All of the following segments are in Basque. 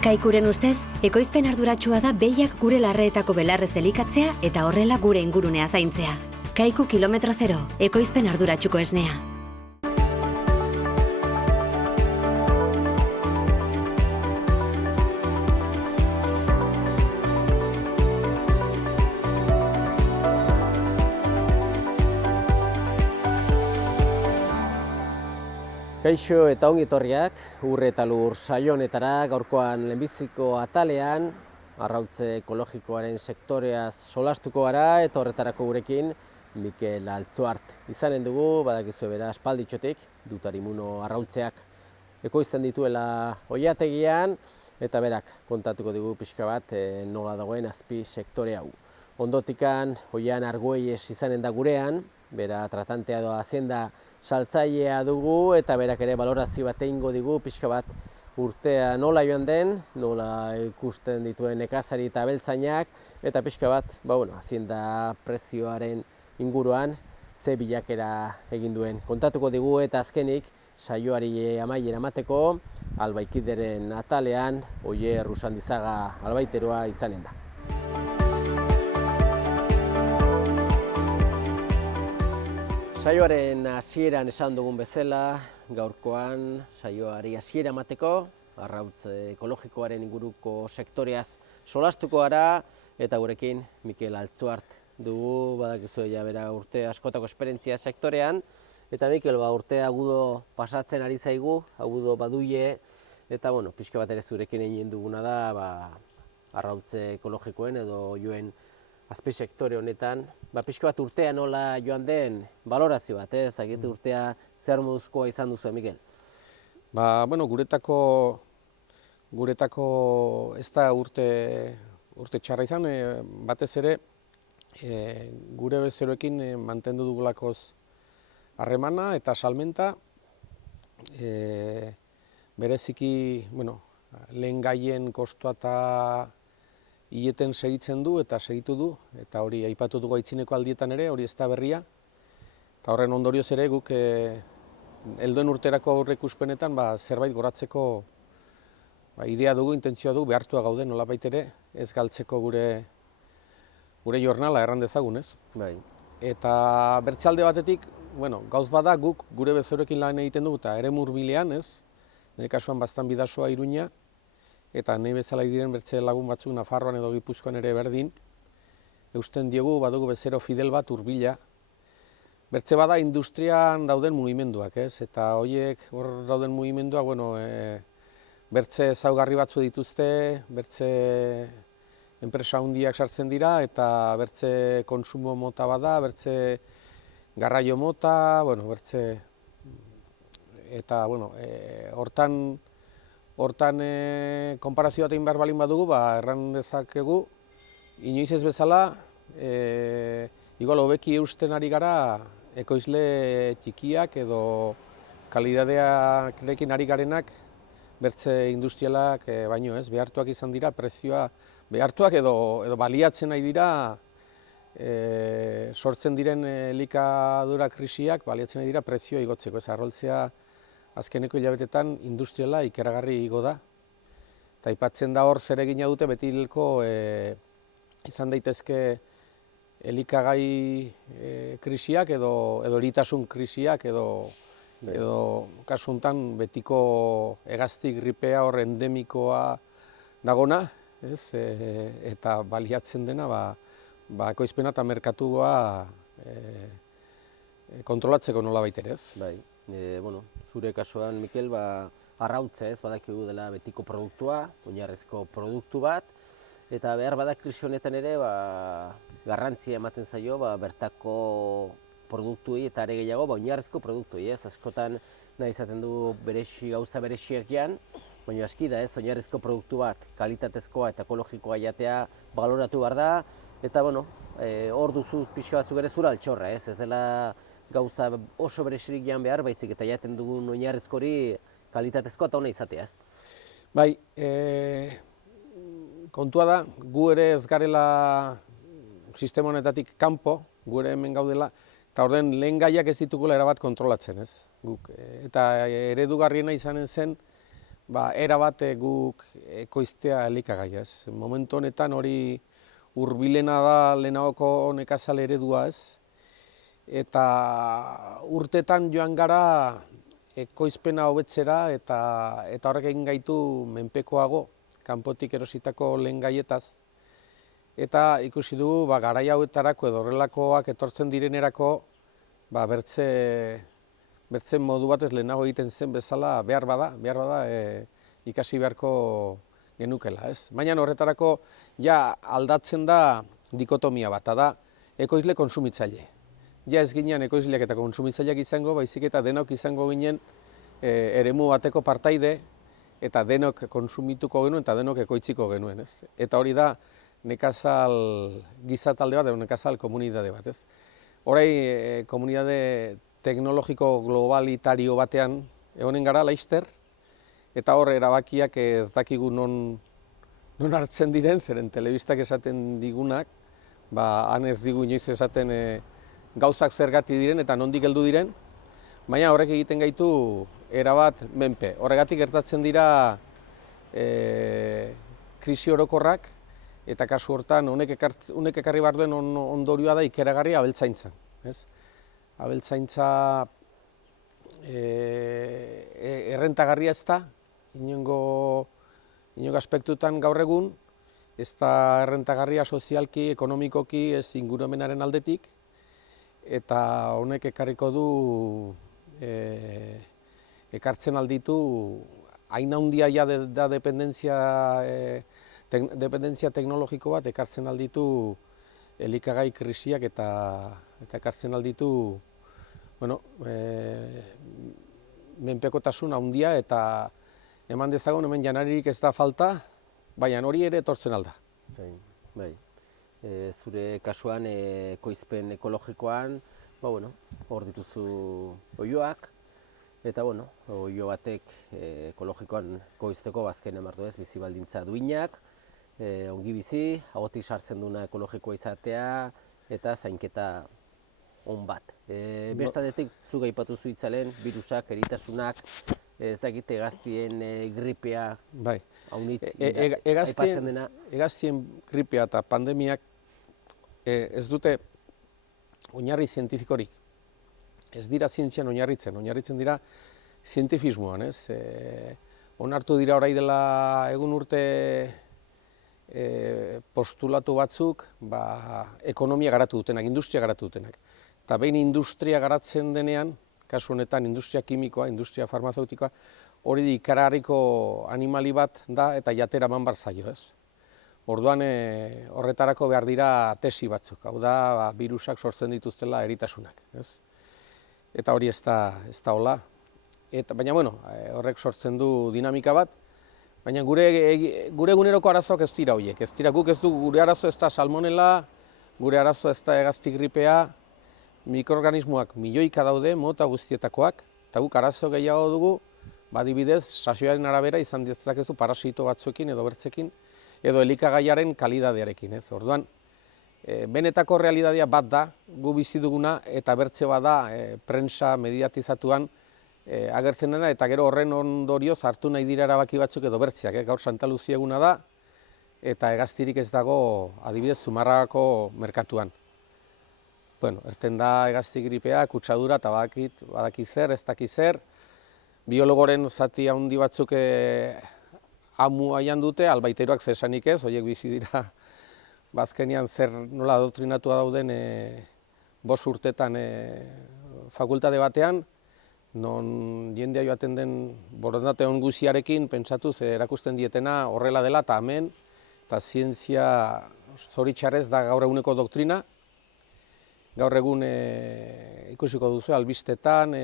Kaikuren ustez, ekoizpen arduratsua da behiak gure larreetako belarrez elikatzea eta horrela gure ingurunea zaintzea. Kaiku kilometro zero, ekoizpen arduratsuko esnea. Kaixo eta ongi etorriak, Ur eta Lur saio honetara, gaurkoan lehenbiziko atalean, arrautze ekologikoaren sektoreaz solastuko gara eta horretarako gurekin Mikel Altzuart izanen dugu, badakizue bera aspalditxotik, Dutarimuno arrautzeak ekoizten dituela oilategian eta berak kontatuko digu pixka bat nola dagoen azpi sektore hau. Ondotikan, Oian Argüelles izanen da gurean, bera tratantea edo hazienda saltzailea dugu eta berak ere balorazio bat egingo digu pixka bat urtea nola joan den, nola ikusten dituen nekazari eta abeltzainak eta pixka bat, hazienda prezioaren inguruan ze bilakera egin duen. Kontatuko digu eta azkenik saioari amaiera emateko Albaikideren atalean Oier Rusandizaga albaiteroa izanen da. Saioaren hasieran esan dugun bezala, gaurkoan saioari hasiera emateko, arrautze ekologikoaren inguruko sektoreaz solastuko gara eta gurekin Mikel Altzuart dugu, badakizue ja bera urte askotako esperientzia sektorean eta Mikel urtea agudo pasatzen ari zaigu, agudo baduie eta pixka bat ere zurekin egin duguna da arrautze ekologikoen edo joen azpi sektore honetan, pixka bat urtea nola joan den balorazio bat, ezagite urtea zer moduzkoa izan duzu, Mikel? Guretako ez da urte txarra izan, batez ere gure bezeroekin mantendu dugulakoz harremana eta salmenta, bereziki, lehen gaien kostua eta hileten segitzen du eta segitu du, eta hori aipatu dugu aitzineko aldietan ere, hori ez da berria. Eta horren ondorioz ere guk helduen urterako aurreikuspenetan zerbait goratzeko idea dugu, intentzioa dugu, behartua gaude nolabait ere, ez galtzeko gure jornala erran dezagun, ez? Bai. Eta bertsalde batetik, gauz bada guk gure bezeroekin lan egiten dugu eta ere hurbilean, ez? Nire kasuan Baztan Bidasoa Iruña, eta nahi bezala diren bertze lagun batzuk Nafarroan edo Gipuzkoan ere berdin, eusten diogu badugu bezero fidel bat hurbila. Bertze bada industrian dauden mugimenduak, ez? Eta horiek hor dauden mugimenduak, bertze ezaugarri batzu dituzte, bertze enpresa handiak sartzen dira, eta bertze kontsumo mota bada, bertze garraio mota, eta hortan konparazio bat egin behar balin badugu, erran dezakegu, inoiz ez bezala, igual hobeki eusten ari gara ekoizle txikiak edo kalidadearekin ari garenak bertze industrialak baino ez, behartuak izan dira, prezioa behartuak edo baliatzen nahi dira sortzen diren elikadura krisiak baliatzen nahi dira prezioa igotzeko, ez arroltzea azkeneko hilabetetan industriala ikeragarri igo da. Eta aipatzen da hor zer egina dute betileko izan daitezke elikagai krisiak edo eritasun krisiak edo kasu honetan betiko hegazti gripea hor endemikoa dagona, eta baliatzen dena ekoizpena eta merkatua kontrolatzeko nolabait ere, ez? Bai. Zure kasuan, Mikel, arrautze ez badakigu dela betiko produktua, oinarrizko produktu bat, eta behar badak krisi honetan ere garrantzia ematen zaio bertako produktuei eta are gehiago oinarrizko produktuei, ez? Askotan nahi izaten du gauza berexiak jan, baina aski da ez, oinarrizko produktu bat, kalitatezkoa eta ekologikoa jatea baloratu behar da, eta hor duzu pixka batzuk ere zura altxorra, ez? Ez dela gauza oso berexirik jan behar, baizik eta jaten dugun oinarrizkori kalitatezkoa eta ona izatea, ez? Bai, kontua da, gu ere ez garela sistema honetatik kanpo, gu ere hemen gaudela, eta orden lehen gaiak ez ditugula erabat kontrolatzen, ez? Eta eredugarriena izanen zen, erabat guk ekoiztea elikagaia, ez. Momentu honetan hori hurbilena da lehenagoko nekazal eredua, ez. Eta urtetan joan gara ekoizpena hobetzera eta horrek egin gaitu menpekoago kanpotik erositako lehen gaietaz. Eta ikusi dugu garai hauetarako edo horrelakoak etortzen direnerako bertze modu batez lehenago egiten zen bezala behar bada ikasi beharko genukela, ez? Baina horretarako ja aldatzen da dikotomia bat, da ekoizle kontsumitzaile. Ja ez ginen ekoizleak eta kontsumitzaileak izango, baizik eta denok izango ginen eremu bateko partaide eta denok kontsumituko genuen eta denok ekoitziko genuen, ez? Eta hori da nekazal gizatalde bat, nekazal komunitate bat, ez? Horai komunitate teknologiko globalitario batean egonen gara laizter, eta hor erabakiak ez dakigu non hartzen diren, zeren telebistak esaten digunak, han ez digu inoiz esaten gauzak zergatik diren eta nondik heldu diren, baina horrek egiten gaitu erabat menpe. Horregatik gertatzen dira krisi orokorrak, eta kasu hortan honek ekarri behar duen ondorioa da ikeragarri abeltzaintzan. Abeltzaintza errentagarria ez da, inongo aspektutan gaur egun, ez da errentagarria sozialki, ekonomikoki, ez ingurumenaren aldetik, eta honek ekarriko du, ekartzen alditu, hain handia ja da dependentzia teknologiko bat, ekartzen alditu elikagai krisiak eta ekartzen alditu menpekotasun handia eta eman dezagun hemen janaririk ez da falta, baina hori ere etortzen alda. Bai. Zure kasuan ekoizpen ekologikoan, hor dituzu oioak, eta oio batek ekologikoan ekoizteko bazken emartu ez, bizi baldintza duinak, ongi bizi, agotik sartzen duna ekologikoa izatea, eta zainketa on bat. Bestadetik, zuk aipatu zu itzalen, virusak, eritasunak, ez dakite hegaztien gripea, haunitz, aipatzen dena. Hegaztien gripea eta pandemiak ez dute oinarri zientifikorik. Ez dira zientzian oinarritzen dira zientifismoan, ez? Onartu dira orain dela egun urte postulatu batzuk, ekonomia garatu dutenak, industria garatu dutenak. Eta behin industria garatzen denean, kasu honetan industria kimikoa, industria farmazeutikoa, hori ikararriko animali bat da eta jatera eman behar zaio, ez? Orduan horretarako behar dira tesi batzuk, hau da virusak sortzen dituztela eritasunak, ez? Eta hori ez da hola. Baina horrek sortzen du dinamika bat, baina gure eguneroko arazoak ez dira horiek, ez dira guk ez du gure arazo ez da salmonela, gure arazo ez da hegazti gripea, mikroorganismoak milioika daude, mota guztietakoak, eta guk arazo gehiago dugu, adibidez, sasoiaren arabera izan dezakezu parasito batzuekin edo bertzekin, edo elikagaiaren kalidadearekin, ez? Orduan, benetako realitatea bat da, gu bizi duguna, eta bertze bat da, prentsa mediatizatuan agertzen dena, eta gero horren ondorioz hartu nahi dira erabaki batzuk edo bertzeak, gaur Santa Lucia eguna da, eta hegaztirik ez dago, adibidez, Zumarragako merkatuan. Erten da hegazti gripea, kutsadura, eta badaki zer, ez daki zer, biologoren zati handi batzuk amu aian dute, albaiteroak zesanik ez, horiek bizi dira, bazkenean zer nola doktrinatu dauden 5 urtetan fakultate batean, non jendea joaten den borondate on guziarekin pentsatuz erakusten dietena horrela dela eta hemen, eta zientzia zoritxarrez da gaur eguneko doktrina, gaur egun ikusiko duzu albistetan,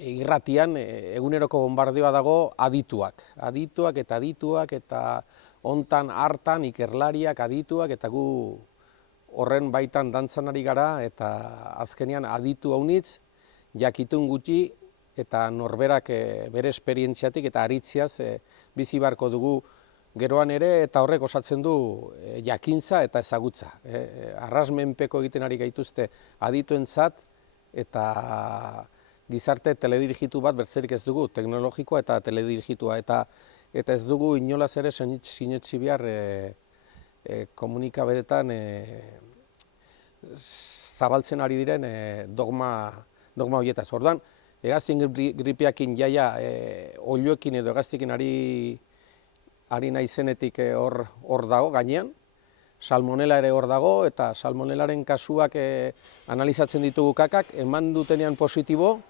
irratian eguneroko bombardioa dago adituak eta hontan hartan ikerlariak adituak eta gu horren baitan dantzan ari gara eta azkenean aditu haunitz jakitun gutxi eta norberak bere esperientziatik eta aritziaz bizi beharko dugu geroan ere eta horrek osatzen du jakintza eta ezagutza. Arrasmenpeko egiten ari gaituzte adituentzat eta gizarte teledirigitu bat bertzerik ez dugu, teknologikoa eta teledirigitua, eta ez dugu inolaz ere sinetsi behar komunikabideetan zabaltzen ari diren dogma horietaz. Orduan, hegaztien gripeakin jaia oiloekin edo hegaztiekin ari naizenetik hor dago gainean, salmonela ere hor dago, eta salmonelaren kasuak analizatzen ditugu kakak, eman dutenean positibo,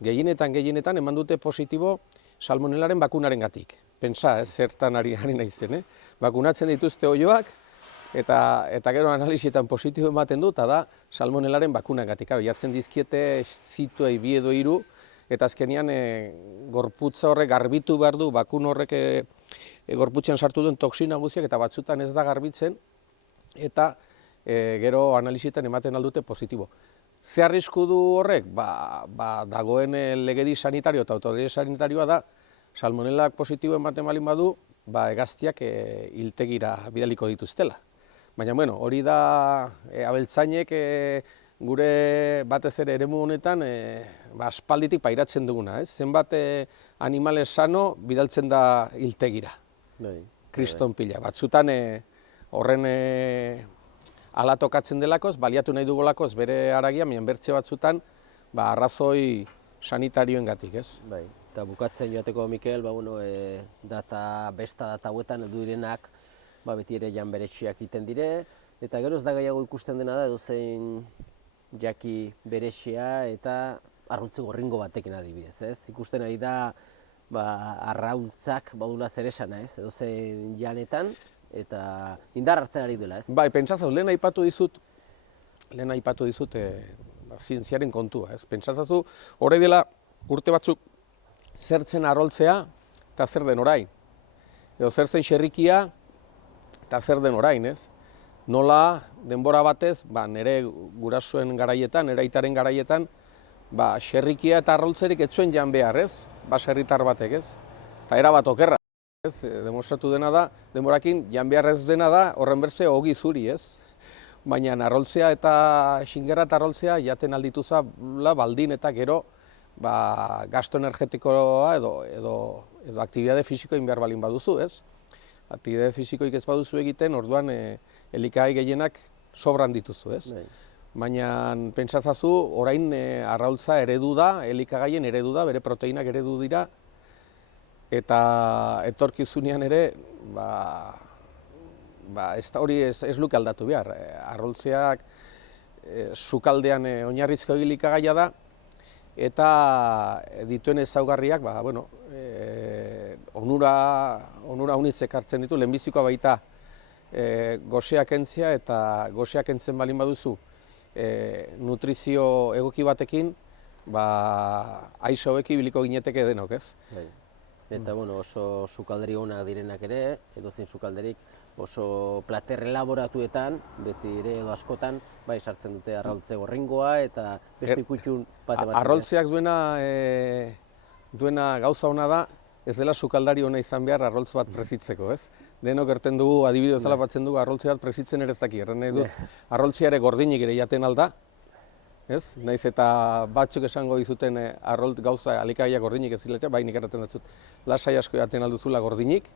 gehienetan eman dute positibo salmonelaren bakunaren gatik. Pentsa, zertan ari naizen, bakunatzen dituzte oioak, eta gero analizietan positibo ematen du, eta da salmonelaren bakunan gatik. Jartzen dizkiete zituei 2 edo 3, eta azkenean gorputza horrek garbitu behar du, bakun horrek gorputzen sartu duen toksina guztiak, eta batzutan ez da garbitzen, eta gero analizietan ematen aldute positibo. Ze arrisku du horrek? Dagoen legedi sanitario eta autoridade sanitarioa da, salmonelak positibo ematen baldin badu, hegaztiak hiltegira bidaliko dituztela. Baina, hori da abeltzainek gure batez ere eremu honetan aspalditik pairatzen duguna. Zenbat animale sano bidaltzen da hiltegira. Kriston pila. Batzutan horren ala tokatzen delakoz, baliatu nahi dugulakoz bere haragia, baina bertze batzutan arrazoi sanitarioengatik, ez? Bai, eta bukatzen joateko, Mikel, besta data hauetan heldu direnak beti ere jan bereziak egiten dire, eta gero ez da gehiago ikusten dena da edozein jaki berezia eta arrautze gorringo batekin adibidez, ez? Ikusten ari da arrautzak badula zeresana, ez? Edozein janetan, eta indar hartzen ari duela, ez? Bai, pentsazaz, lehen aipatu dizut zientziaren kontua, ez? Pentsazazu, horrei dela urte batzuk zertzen arroltzea eta zer den orain. Edo zer zen xerrikia eta zer den orain, ez? Nola denbora batez, nire gurasoen garaietan, nire aitaren garaietan, xerrikia eta arroltzerik ez zuen jan behar, ez? Baserritar batek, ez? Eta erabat okerra. Demostratu dena da, denborakin jan behar ez dena da, horren berze ogi zuri, ez? Baina arroltzea eta xingerra eta arroltzea jaten aldituzala baldin eta gero gasto energetikoa edo aktibitate fisiko egin behar balin baduzu, ez? Aktibitate fisikoik ez baduzu egiten, orduan elikagai gehienak sobran dituzu, ez? Baina pentsazazu, orain arraultza eredu da, elikagaien eredu da, bere proteinak eredu dira, eta etorkizunean ere, hori ez luke aldatu behar. Arroltzeak sukaldean oinarrizko elikagaia da, eta dituen ezaugarriak, onura unitzek hartzen ditu, lehenbizikoa baita goseak kentzea, eta goseak kentzen balin baduzu nutrizio egoki batekin, aiz hauek ibiliko gineteke denok, ez? Eta oso sukalderi onak direnak ere, edozein sukalderik oso plater elaboratuetan, beti ere edo askotan, sartzen dute arraultze gorringoa eta beste ikutxun bate bat. Arraultzeak duena gauza ona da, ez dela sukaldari ona izan behar arraultz bat prezitzeko, ez? Denok erten dugu, adibideo zela batzen dugu, arraultze bat prezitzen ere zaki. Erren nahi dut, arraultzea ere gordinik ere jaten alda, ez? Naiz eta batzuk esango dizuten gauza alikagaia gordinik ez ziletea, nik erraten dut, lasai asko jaten alduzula gordinik,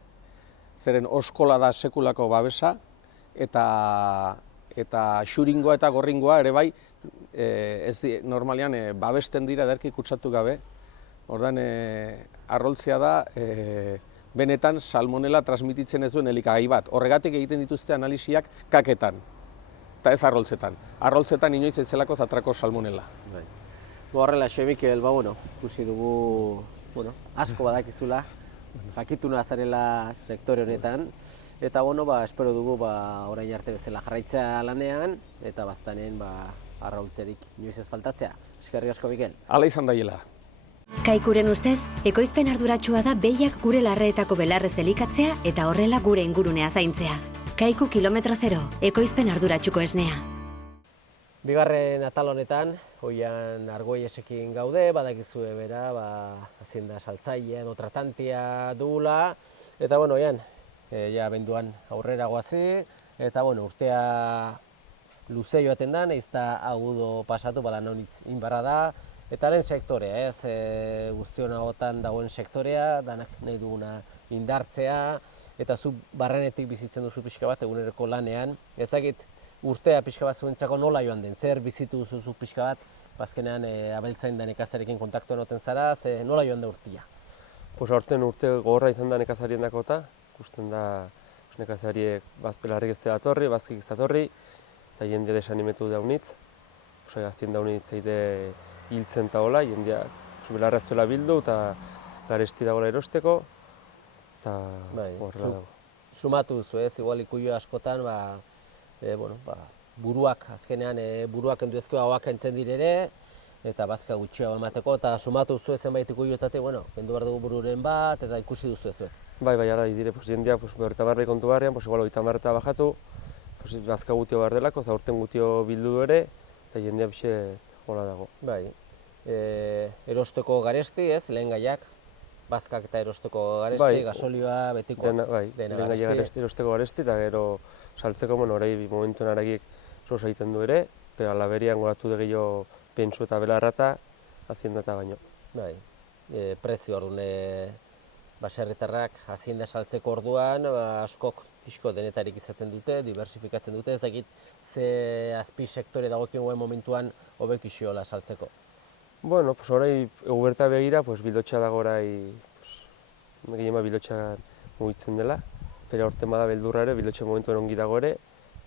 zeren oskola da sekulako babesa, eta xuringoa eta gorringoa ere bai, normalean babesten dira ederki kutsatu gabe. Ordan arroltzea da benetan salmonela transmititzen ez duen elikagai bat. Horregatik egiten dituzte analisiak kaketan, eta ez arroltzetan. Arroltzetan inoiz ez zelako zatrako salmonela. Horrela, Mikel, ikusi dugu asko badakizula, jakituna zarela sektore honetan, eta espero dugu orain arte bezala jarraitzea lanean, eta baztanen arraultzerik inoiz ez faltatzea. Eskerrik asko, Mikel. Hala izan daiela. Kaikuren ustez, ekoizpen arduratsua da behiak gure larreetako belarrez elikatzea eta horrela gure ingurunea zaintzea. Kaiku kilometro zero, ekoizpen arduratsuko esnea. Bigarren atal honetan, Oian Argoiesekin gaude, badakizue bera, hazienda saltzailea edo tratantia dugula, eta Oian, abenduan aurrera goazi, eta urtea luze joaten da, nahiz eta agudo pasatu, lan honitz inbarra da, Eta haren sektorea, ez, guztion agotan dagoen sektorea, danak nahi duguna indartzea, eta zu barrenetik bizitzen duzu pixka bat eguneroko lanean. Ezagit urtea pixka bat zuentzako nola joan den, zer bizitu duzu pixka bat, bazkenean abeltzain da nekazarekin kontaktuan oten zara, nola joan da urtia? Pues aurten urte gogorra izan da nekazarien dakota, ikusten da nekazariek belarrik ez datorri, bazkik ez datorri, eta jendea desanimetu daunitz. Azien daunitz eide hiltzen eta hola, jendea belarra ez duela bildu eta garesti dagoela erosteko. Eta horrela dago. Sumatu duzu ez, igual ikuio askotan, buruak, azkenean buruak kendu ezkio hauak entzen direre, eta bazka gutxiago emateko, eta sumatu duzu zenbait ikuiotatik, kendu behar dugu bururen bat, eta ikusi duzu ez. Bai, ara, dire, jendea, berreta marrei kontu barrian, igual 30 eta bajatu, bazka gutio behar delako, zaurten gutio bildu ere, eta jendea bixet hola dago. Bai, erosteko garesti ez, lehen gaiak, bazkak eta erosteko garesti, gasolioa, betiko, dena garesti. Erosteko garesti, eta gero saltzeko, orai momentuen aragiek sos egiten du ere, pero alaberian goratu de gehiago pentsu eta belarrata, hazienda eta baino. Bai, prezio orduan, baserritarrak hazienda saltzeko orduan, askok pixko denetarik izaten dute, diversifikatzen dute, ez dakit ze azpi sektore dagokion guen momentuan hobekixola saltzeko. Bueno, orai eguberta begira, bildotxa dago orai, gehiema bildotxa mugitzen dela, pero aurten bada beldurra ere, bildotxa momentuen ongi dago ere,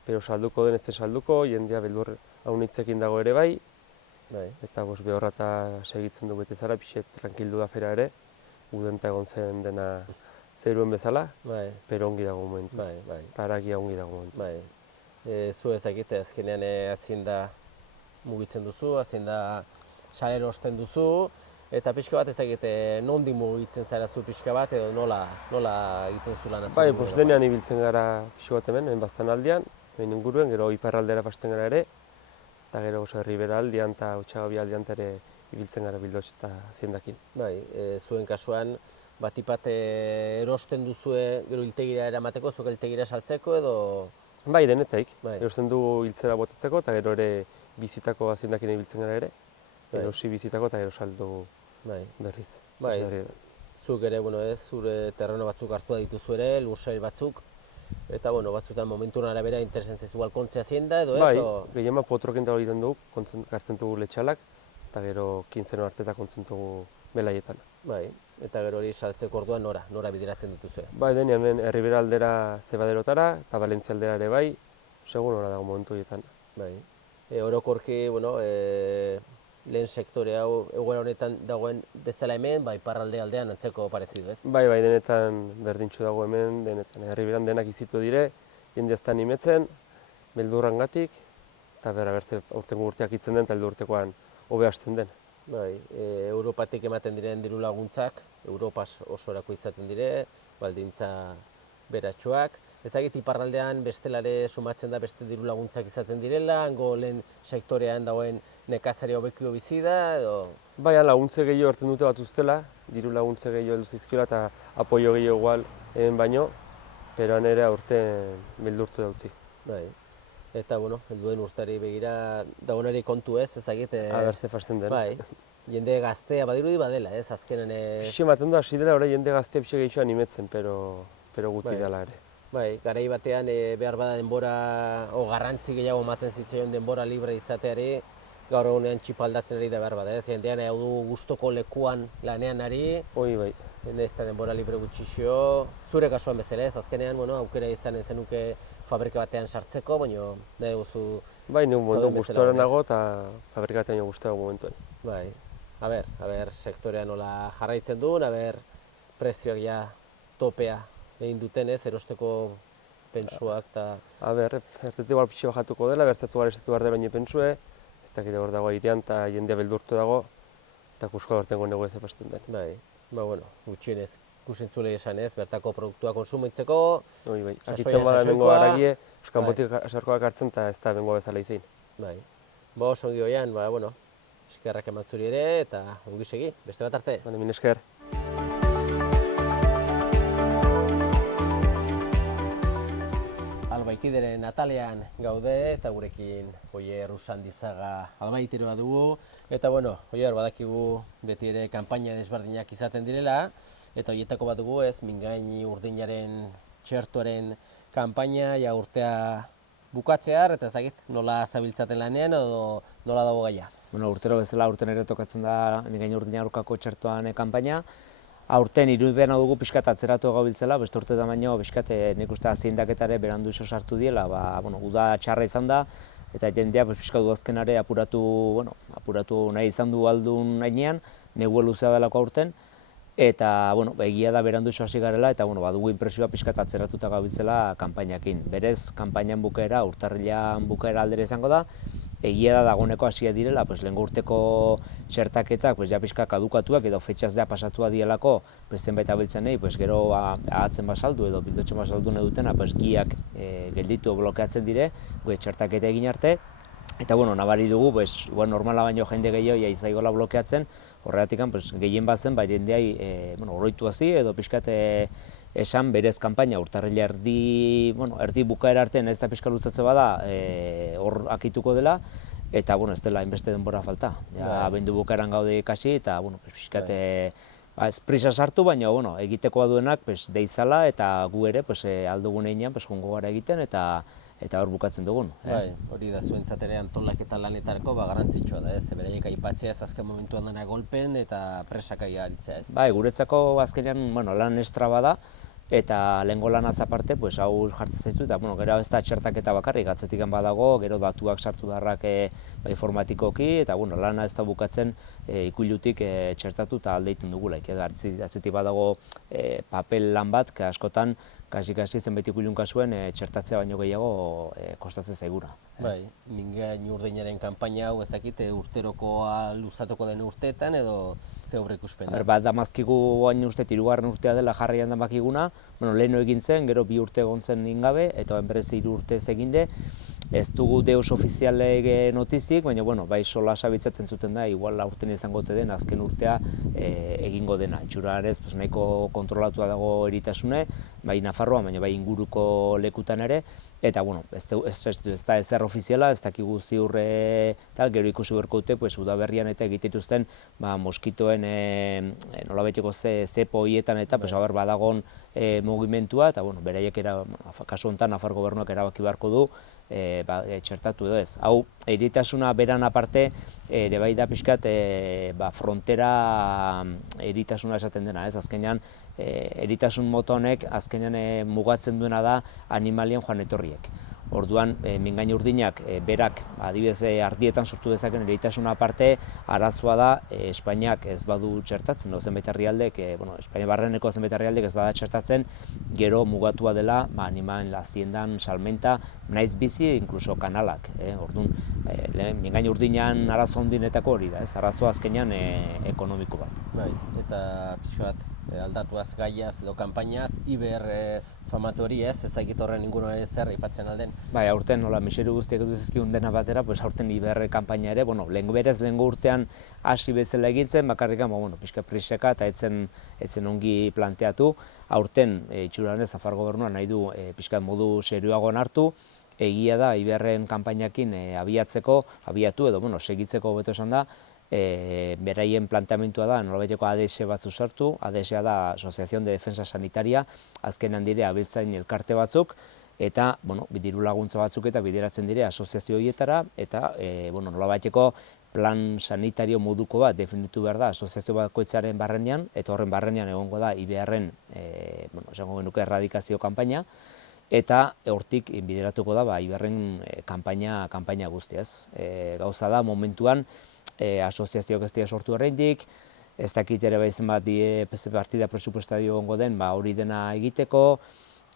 pero salduko den ez den salduko, jendea beldur haunitzekin dago ere bai, eta behorrata segitzen du bete zara, pixet tranquildu da fera ere, udenta egon zen dena zeruen bezala, pero ongi dago momentu, eta haragia ongi dago momentu. Zu ezagite, azkenean hazienda mugitzen duzu, hazienda salero osten duzu, eta pixka bat ezagite nondi mugitzen zara zu pixka bat, edo nola egiten zu lan azu? Bai, denean ibiltzen gara pixka bat hemen bastan aldean, hemen inguruen, gero iparraldera pasten gara ere, eta gero Ribera aldean eta Otxagabi aldean ere ibiltzen gara bildotx eta haziendakin. Bai, zuen kasuan, batipat erosten duzue gero hiltegira eramateko, zuek hiltegira saltzeko edo? Bai, denetaik. Erosten dugu hiltzera botatzeko eta gero ere bizitako haziendakin ibiltzen gara ere. Erosi bizitako eta gero saldu berriz. Bai, zuk ere, zure terreno batzuk hartua dituzu ere, lursail batzuk, eta batzutan momentuen arabera interesantzen zugal kontzea hazienda edo ez? Bai, gehiema potroken dago egiten dugu, gartzen dugu letxalak, eta gero 15 arte eta kontzen dugu belaietan. Bai, eta gero hori saltzeko orduan nora bideratzen dituzue? Bai, deni hemen Ribera aldera Zebaderotara eta Valentzia aldera ere bai, segun hori dago momentu horietan. Bai, orokorki, lehen sektore hau egoera honetan dagoen bezala hemen, iparralde aldean antzeko parezidu, ez? Bai, denetan berdintxu dago hemen, denetan Herriberan denak izitu dire, jende azta animetzen, beldurrangatik, eta berze urtengo urteak itzen den, eta heldu urtekoan hobe hasten den. Bai, Europatik ematen diren diru laguntzak, Europas osorako izaten dire, baldintza beratsuak. Ezagit iparraldean bestelare sumatzen da beste diru laguntzak izaten direla, hango lehen sektorean dagoen nekazari hobekio bizi da, edo? Bai, laguntze gehiago hartzen dute bat ustela, diru laguntze gehiago heldu zaizkiola eta apoio gehiago igual hemen baino, pero ere aurten beldurtu dautzi. Bai, eta helduen urtari begira dagoenari kontu ez, ezagit? Berze fasten den. Bai, jende gaztea badirudi badela, ez, azkenen... Pixe ematen du hasi dela, jende gaztea pixe gehiago animetzen, pero guti dela ere. Bai, garai batean behar bada denbora, garrantzi gehiago ematen zitzaion denbora libre izateari, gaur egunean txipaldatzen ari da behar bada, ez? Jendean hau du gustoko lekuan lanean ari, hoi bai. Ez da denbora libre gutxixo, zure kasuan bezala ez, azkenean aukera izanen zenuke fabrika batean sartzeko, baina nahi guzu... Bai, nire momentu guztuaren nago eta fabrika batean guztuago momentuen. Bai, aber sektorea nola jarraitzen duen, aber prezioak ja topea egin duten ez, erosteko pentsuak eta... Ertetik igual pixi bajatuko dela, bertzatu gara estatu behar dela baino pentsue, ez dakit hor dago airean eta jendea beldurtu dago, eta kusko hortengo nego ez epasten den. Bai, gutxienez ikusentzule esan ez, bertako produktua konsumitzeko... Hoi bai, akitzen bada bengo haragie, kanpotik sarkoak hartzen eta ez da bengoa bezala izein. Bai, oso ongi hoian, eskerrak eman zuri ere eta ongi segi, beste bat arte. Min esker. Aldebikideren atalean gaude eta gurekin Oier Usandizaga albaiteroa dugu. Eta bueno, Oier, badakigu beti ere kanpaina desberdinak izaten direla, eta horietako bat dugu Mingain urdinaren txertoaren kanpaina ja urtea bukatzear, eta ezagik nola zabiltzaten lanean edo nola dago gaia. Bueno, urtero bezala urten ere tokatzen da Mingain urdina aurkako txertoan kanpaina. Aurten irudipen dugu pixkat atzeratu gabiltzela, beste urteetan baino pixkat nik uste zindaketare berandu iso sartu diela, uda txarra izan da, eta jendea pixkat udazkenare apuratu nahi izan du aldun gainean, negua luzea delako aurten, eta egia da berandu iso hasi garela, eta badugu inpresioa pixkat atzeratuta gabiltzela kanpainakin. Berez, kanpainan bukaera, urtarrilean bukaera aldera izango da, egia da dagoeneko hasia direla, lehengo urteko txertaketak ja pixka kadukatuak edo fetxaz da pasatua dielako zenbait abiltzen nahi, gero ahatzen basaldu edo bildotxo basaldu nahi dutena giak gelditu blokeatzen dire, txertaketa egin arte. Eta nabari dugu, normala baino jende gehiago izaigola blokeatzen, horregatik gehien bazen, jendeai oroitu hazi edo pixkat esan berez kanpaina urtarrila erdi bukaera artean ez da pixka lutzatze bada hor akituko dela, eta ez dela hainbeste denbora falta. Abendu bukaeran gaude ikasi eta pixkat ez prisa sartu, baina egiteko duenak deizala eta gu ere aldugun einean jongo gara egiten eta hor bukatzen dugun. Hori da zuentzat ere antolaketa lanetarako garrantzitsua da, beraiek aipatzea azken momentuan dena golpen eta presaka aritzea. Guretzako azkenean lan estra bada, eta lehengo lanaz aparte, hau jartzen zaizu, eta gero ez da txertaketa bakarrik, atzetik badago, gero datuak sartu beharrak informatikoki, eta lana ez da bukatzen ikuilutik txertatu eta aldeitun dugula. Atzetik badago papel lan bat, askotan, kasi zenbait ikuilun kasuen txertatzea baino gehiago kostatzen zaigura. Mingain urdinaren kanpaina hau ez dakit urterokoa luzatuko den urteetan edo ze aurreikuspen da? Damazkigu hain uste hirugarren urtea dela jarraian damakiguna, leheno egin zen, gero 2 urte egon zen ingabe, eta berez 3 urtez eginde. Ez dugu deus ofizialek notizik, baina bai sola sabitzaten zuten da, igual aurten izango den azken urtea egingo dena. Itxurarez nahiko kontrolatua dago eritasune, bai Nafarroa, baina bai inguruko lekutan ere, eta ez da ezer ofiziala, ez dakigu ziurre, gero ikusi beharko dute, udaberrian eta egitituzten moskitoen nolabaiteko zepo hietan eta badagon mugimentua, eta beraiek kasu honetan Nafar gobernuak erabaki beharko du txertatu edo ez. Hau, eritasuna beran aparte, ere bai da pixkat frontera eritasuna esaten dena, ez? Azkenean, eritasun mota honek azkenean mugatzen duena da animalien joan etorriek. Orduan, Mingain urdinak berak adibidez ardietan sortu dezaken eritasuna aparte, arazoa da Espainiak ez badu txertatzen, zenbait herrialdek, Espainia barreneko zenbait herrialdek ez bada txertatzen, gero mugatua dela animalen haziendan salmenta, naiz bizi, inkluso kanalak. Orduan, Mingain urdinan arazo handinetako hori da, arazoa azkenean ekonomiko bat. Eta pixoat aldatuaz gaiaz edo kanpainaz, IBR famatu hori ez dakit horren inguruan zer aipatzen alden? Aurten miseru guztiak edu zizkigun dena batera, aurten IBR kanpaina ere, lehengo urtean hasi bezala egitzen, bakarrik pixka priseka eta etzen ongi planteatu. Aurten, itxuranez, Nafar gobernuan nahi du pixka modu serioagoan hartu, egia da IBR-en kanpainakin abiatu edo segitzeko beto esan da, beraien planteamentua da nolabaiteko ADS batzu sartu, ADS-a da Asociación de Defensa Sanitaria, azkenan dire abiltzain elkarte batzuk, eta diru laguntza batzuk eta bideratzen dire asoziazio horietara, eta nolabaiteko plan sanitario moduko bat definitu behar da asoziazio bakoitzaren barrenean, eta horren barrenean egongo da IBR-en esango genuke erradikazio kanpaina, eta hortik bideratuko da IBR-en kanpaina guztiaz. Gauza da momentuan asoziazioak ez dira sortu oraindik, ez dakit ere bai zenbat partida presupuestario egongo den hori dena egiteko,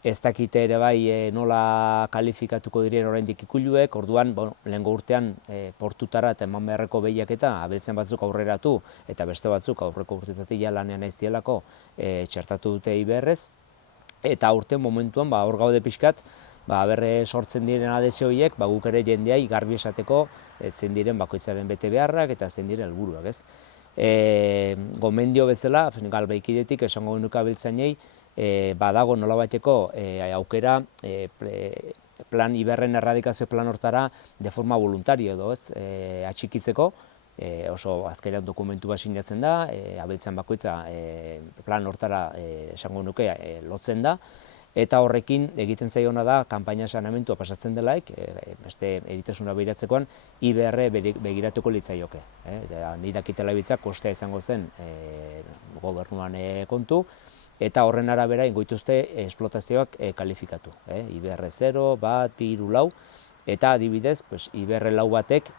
ez dakit ere bai nola kalifikatuko diren oraindik ikuiluek, orduan lehengo urtean portutara eta eman beharreko behiaketa abeltzen batzuk aurreratu eta beste batzuk aurreko urtetatik lanean naiz dielako txertatu dute IBR-ez, eta aurten momentuan hor gaude pixkat, berre sortzen diren ADS horiek, guk ere jendeai garbi esateko zein diren bakoitzaren bete beharrak eta zein diren helburuak, ez? Gomendio bezala, galbaikidetik esango genuke abeltzainei, badago nolabaiteko aukera plan Iberren erradikazio plan hortara de forma voluntario edo, ez, atxikitzeko, oso azkenean dokumentu bat sinatzen da, abeltzain bakoitza plan hortara esango nuke lotzen da, eta horrekin egiten zaiona da kanpaina saneamentua pasatzen delaik, beste eritasuna behiratzekoan, IBR begiratuko litzaioke. Ni dakitela bitza kostea izango zen gobernuan kontu, eta horren arabera ingoituzte esplotazioak kalifikatu. IBR 0, 1, 2, 3, 4, eta adibidez, IBR 4 batek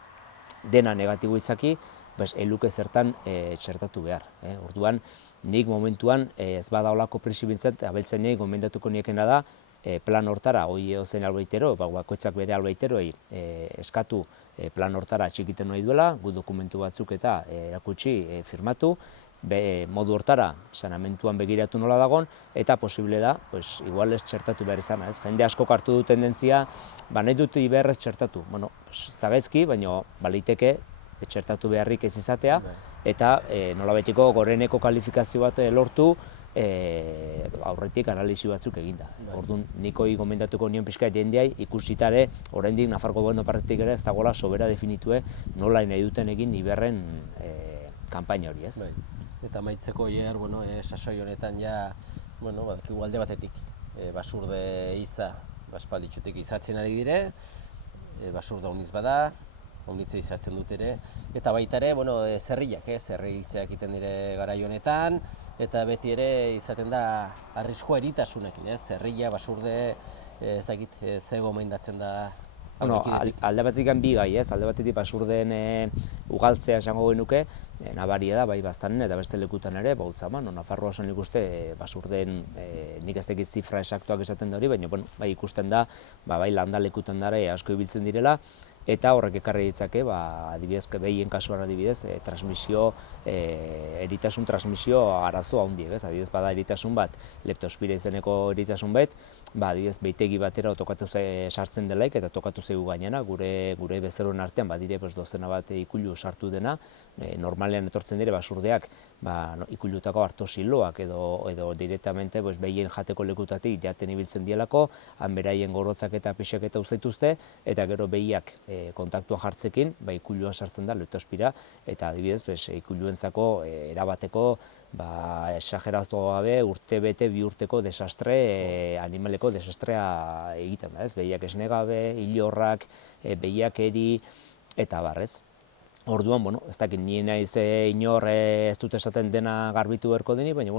dena negatibo izaki, eluke zertan txertatu behar. Orduan, nik momentuan ez badaolako presi bintzat, abeltzainei gomendatuko niekena da, plan hortara, hoi edozein albaitero, bakoitzak bere albaiteroei eskatu plan hortara atxikiten nahi duela, gu dokumentu batzuk eta erakutsi firmatu, modu hortara saneamentuan begiratu nola dagon, eta posible da, igual ez txertatu behar izana. Jende asko hartu du tendentzia, nahi dut IBR ez txertatu. Bueno, ez da gaizki, baina baliteke txertatu beharrik ez izatea, eta nolabaiteko goreneko kalifikazio bat lortu aurretik analisi batzuk eginda. Orduan, nikoi gomendatuko nion pixka jendeai ikusitare, oraindik Nafarroko Gobernu partetik ere ez dagoela sobera definitue nola nahi duten egin Iberren kanpaina hori, ez? Eta amaitzeko hier, sasoi honetan ja, badakigu alde batetik basurde iza, baspalditxutik izatzen ari dire, basurda hondiz bada, honitze izatzen dut ere, eta baita ere, zerriak, zerri hiltzeak egiten dire garai honetan, eta beti ere izaten da arriskua eritasunekin, zerria, basurde, ez dakit, ze gomendatzen da. Alde batetik bi gai, alde batetik basurdeen ugaltzea esango genuke, nabaria da, bai baztanen eta beste lekutan ere, Bautzaman, Nafarroa osan ikuste basurdeen, nik ez dakit zifra esaktuak esaten da hori, baina bai ikusten da, bai landa lekutan dara asko ibiltzen direla, eta horrek ekarri ditzake, adibidez, behien kasuan adibidez, eritasun transmisio arazo handiek, adibidez, bada eritasun bat, leptospira izeneko eritasun bat, adibidez, behitegi batera tokatu sartzen delaik, eta tokatu zaigu gainena, gure bezeroen artean, badire dozena bat ikulu sartu dena, normalean etortzen dire basurdeak, ikulutako artosiloak edo direktamente behien jateko lekutatik jaten ibiltzen dielako, han beraien gorotzak eta pixak eta uzaituzte, eta gero behiak kontaktua jartzekin, ikulua sartzen da leptospira, eta adibidez, ikuluentzako erabateko, esageraztu gabe, urte bete, bi urteko desastre, animaleko desastrea egiten da, behiak esne gabe, hilorrak, behiak eri, eta barrez. Orduan, ez dakit nien naiz inor ez dut esaten dena garbitu beharko deni, baina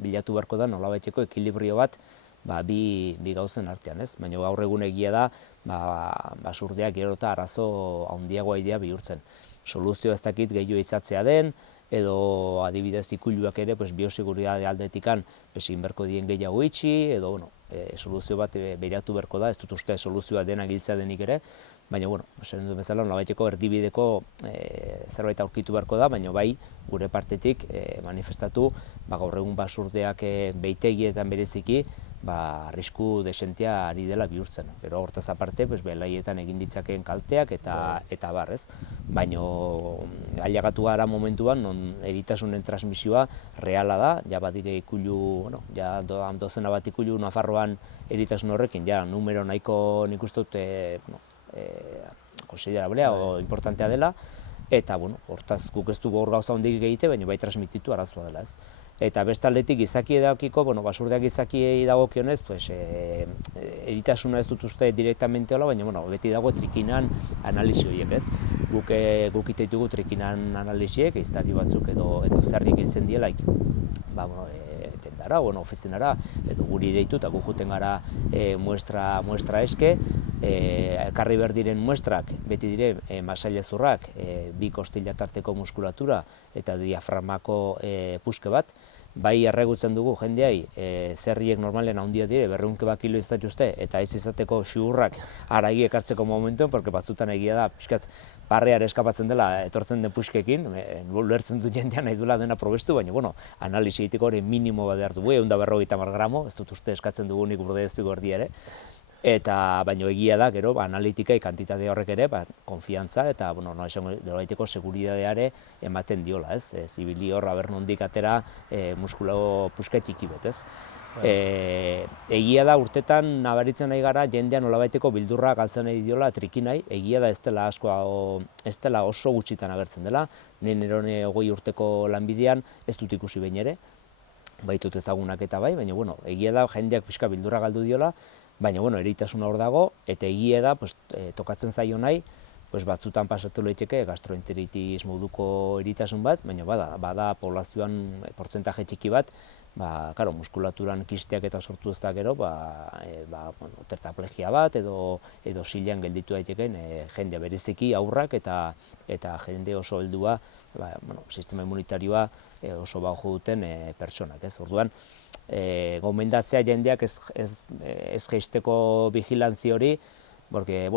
bilatu beharko da nolabaiteko ekilibrio bat bi gauzen artean, ez? Baina gaur egun egia da, basurdeak gero eta arazo handiagoa idea bihurtzen. Soluzio ez dakit gehiago izatzea den, edo adibidez ikuluak ere bioseguritate aldetikan inberko dien gehiago itxi, edo soluzio bat behiratu beharko da, ez dut uste soluzioa dena giltzea denik ere, baina, esan dut bezala, nolabaiteko erdibideko zerbait aurkitu beharko da, baina bai, gure partetik manifestatu, gaur egun basurdeak beheitegietan bereziki, arrisku desentia ari dela bihurtzen. Gero hortaz aparte, belaietan egin ditzakeen kalteak eta barrez. Baina, ailegatu gara momentuan, non eritasunen transmisioa reala da, ja badire ikulu, ja dozena bat ikulu Nafarroan eritasun horrekin, ja numero nahiko nik uste dut konsiderablea o importantea dela, eta hortaz guk ez dugu hor gauza hondik egite, baina bai transmititu arazoa dela, ez. Eta beste aldetik gizaki edakiko, basurdeak gizakiei dagokionez, eritasuna ez dut uste direktamente hola, baina beti dago trikinan analisi horiek, ez. Guk ite ditugu trikinan analisiek, ehiztari batzuk edo zerriek hiltzen dielaik, tendara, ofizinara, edo guri deitu eta gu juten gara muestra eske, ekarri behar diren muestrak, beti dire masailezurrak, bi kostila tarteko muskulatura eta diafragmako puske bat, bai erregutzen dugu jendeai zerriek normalen handia dire, 200 kilo izatuzte, eta ez izateko xiurrak araigi ekartzeko momentuen, porque batzutan egia da, pixkat, parreare eskapatzen dela etortzen den puskekin, ulertzen du jendean nahi duela dena probestu, baina, analisi egiteko hori minimo bat behar dugu, 150 gramo, ez dut uste eskatzen dugunik urde ezpiko erdi ere, eta baino egia da, gero, analitikai kantitate horrek ere, konfiantza eta, nolabaiteko seguridadeare ematen diola, ez? Zibili hor, aber nondik atera muskulago puska txiki bet, ez? Egia da urtetan nabaritzen nahi gara jendean nolabaiteko bildurra galtzen nahi diola triki nahi, egia da ez dela oso gutxitan agertzen dela, nire 20 urteko lanbidean ez dut ikusi behin ere, baitut ezagunak eta bai, baina bueno, egia da jendeak pixka bildurra galdu diola, baina bueno, eritasuna hor dago, eta egia da tokatzen zaio nahi, batzutan pasatu leiteke gastroenteritis moduko eritasun bat, baina bada poblazioan portzentaje txiki bat, muskulaturan kisteak eta sortu ez da gero, tetraplegia bat edo silean gelditu daitekeen jende bereziki aurrak eta jende oso heldua, sistema immunitarioa oso bajo duten pertsonak, ez? Orduan, gomendatzea jendeak ez jeisteko vigilantzi hori, porque,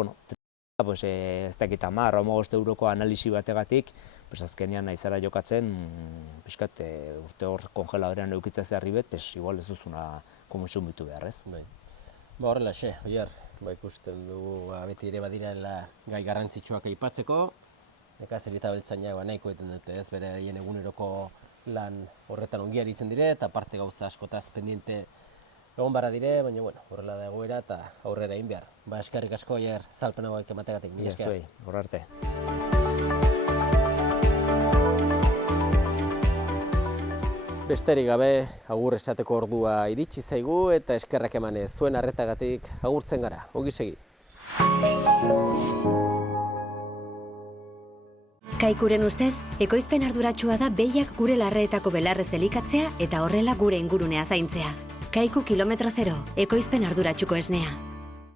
ez dakit 10-15 euroko analisi bategatik, azkenean naizara jokatzen, pixkat urte hor kongeladorean eukitzea zeharri bet, igual ez duzuna konsumitu behar, ez? Horrelaxe, Oier, ikusten dugu beti ere badirela gai garrantzitsuak aipatzeko, nekazari eta beltzainak nahiko egiten dute, ez? Bere haien eguneroko lan horretan ongi aritzen dire, eta parte gauza askotaz pendiente egon barra dire, baina horrela da egoera eta aurrera egin behar. Eskerrik asko, Oier, azalpenagoak emategatik. Mila esker. Hor arte. Besterik gabe, agur esateko ordua iritsi zaigu eta eskerrak emanez zuen arretagatik agurtzen gara. Ongi segi. Kaikuren ustez, ekoizpen arduratsua da behiak gure larreetako belarrez elikatzea eta horrela gure ingurunea zaintzea. Kaiku kilometro zero, ekoizpen arduratsuko esnea.